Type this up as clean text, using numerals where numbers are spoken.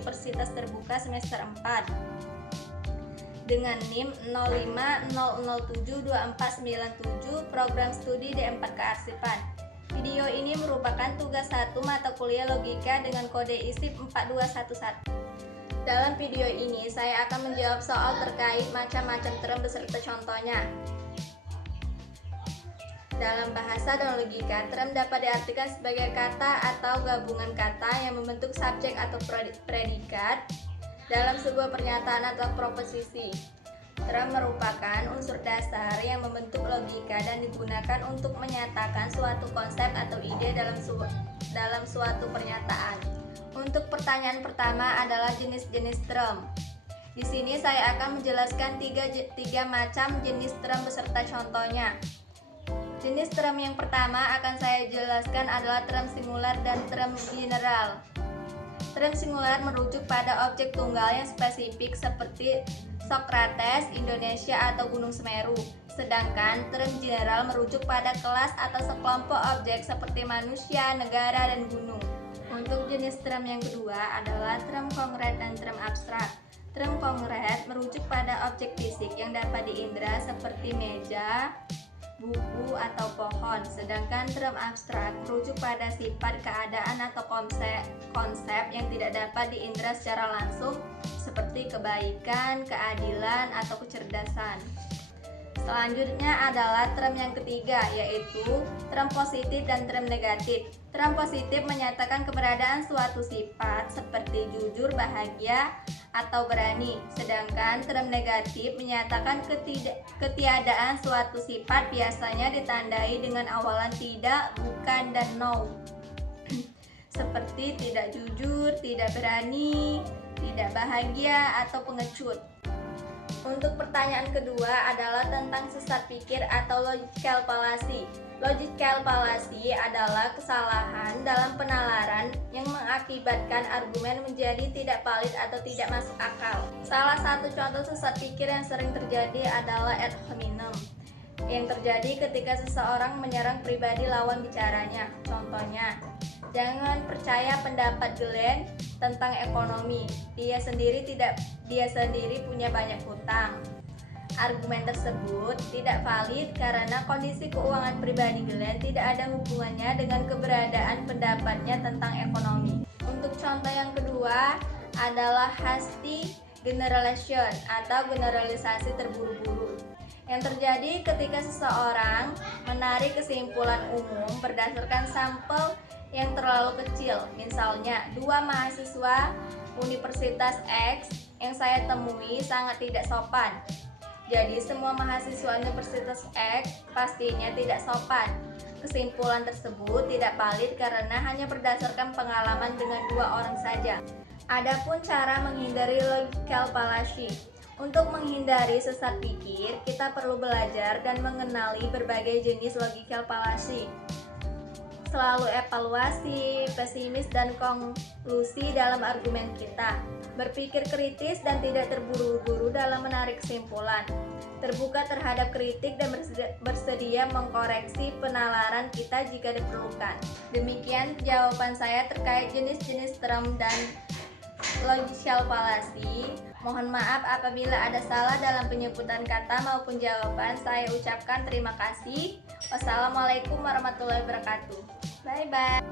Universitas Terbuka semester 4 dengan NIM 0500072497 program studi D4 Kearsipan. Video ini merupakan tugas 1 mata kuliah logika dengan kode ISIP 4211. Dalam video ini saya akan menjawab soal terkait macam-macam term beserta contohnya. Dalam bahasa dan logika, term dapat diartikan sebagai kata atau gabungan kata yang membentuk subjek atau predikat dalam sebuah pernyataan atau proposisi. Term merupakan unsur dasar yang membentuk logika dan digunakan untuk menyatakan suatu konsep atau ide dalam suatu pernyataan. Untuk pertanyaan pertama adalah jenis-jenis term. Di sini saya akan menjelaskan tiga macam jenis term beserta contohnya. Jenis term yang pertama akan saya jelaskan adalah term singular dan term general. Term singular merujuk pada objek tunggal yang spesifik seperti Socrates, Indonesia, atau Gunung Semeru. Sedangkan term general merujuk pada kelas atau sekelompok objek seperti manusia, negara, dan gunung. Untuk jenis term yang kedua adalah term konkret dan term abstrak. Term konkret merujuk pada objek fisik yang dapat diindra seperti meja, buku, atau pohon. Sedangkan term abstrak merujuk pada sifat, keadaan, atau konsep yang tidak dapat diindra secara langsung seperti kebaikan, keadilan, atau kecerdasan. Selanjutnya adalah term yang ketiga, yaitu term positif dan term negatif. Term positif menyatakan keberadaan suatu sifat seperti jujur, bahagia, atau berani. Sedangkan term negatif menyatakan ketiadaan suatu sifat, biasanya ditandai dengan awalan tidak, bukan, dan no. Seperti tidak jujur, tidak berani, tidak bahagia, atau pengecut. Untuk pertanyaan kedua adalah tentang sesat pikir atau logical fallacy. Logical fallacy adalah kesalahan dalam penalaran yang mengakibatkan argumen menjadi tidak valid atau tidak masuk akal. Salah satu contoh sesat pikir yang sering terjadi adalah ad hominem, yang terjadi ketika seseorang menyerang pribadi lawan bicaranya. Contohnya, jangan percaya pendapat Glenn tentang ekonomi. Dia sendiri punya banyak hutang. Argumen tersebut tidak valid karena kondisi keuangan pribadi Glenn tidak ada hubungannya dengan keberadaan pendapatnya tentang ekonomi. Untuk contoh yang kedua adalah hasty generalization atau generalisasi terburu-buru, yang terjadi ketika seseorang menarik kesimpulan umum berdasarkan sampel yang terlalu kecil. Misalnya, 2 mahasiswa Universitas X yang saya temui sangat tidak sopan. Jadi semua mahasiswa Universitas X pastinya tidak sopan. Kesimpulan tersebut tidak valid karena hanya berdasarkan pengalaman dengan 2 orang saja. Adapun cara menghindari logical fallacy. Untuk menghindari sesat pikir, kita perlu belajar dan mengenali berbagai jenis logical fallacy. Selalu evaluasi, pesimis, dan konklusi dalam argumen kita. Berpikir kritis dan tidak terburu-buru dalam menarik kesimpulan. Terbuka terhadap kritik dan bersedia mengkoreksi penalaran kita jika diperlukan. Demikian jawaban saya terkait jenis-jenis term dan logical fallacy. Mohon maaf apabila ada salah dalam penyebutan kata maupun jawaban. Saya ucapkan terima kasih. Wassalamualaikum warahmatullahi wabarakatuh. Bye bye.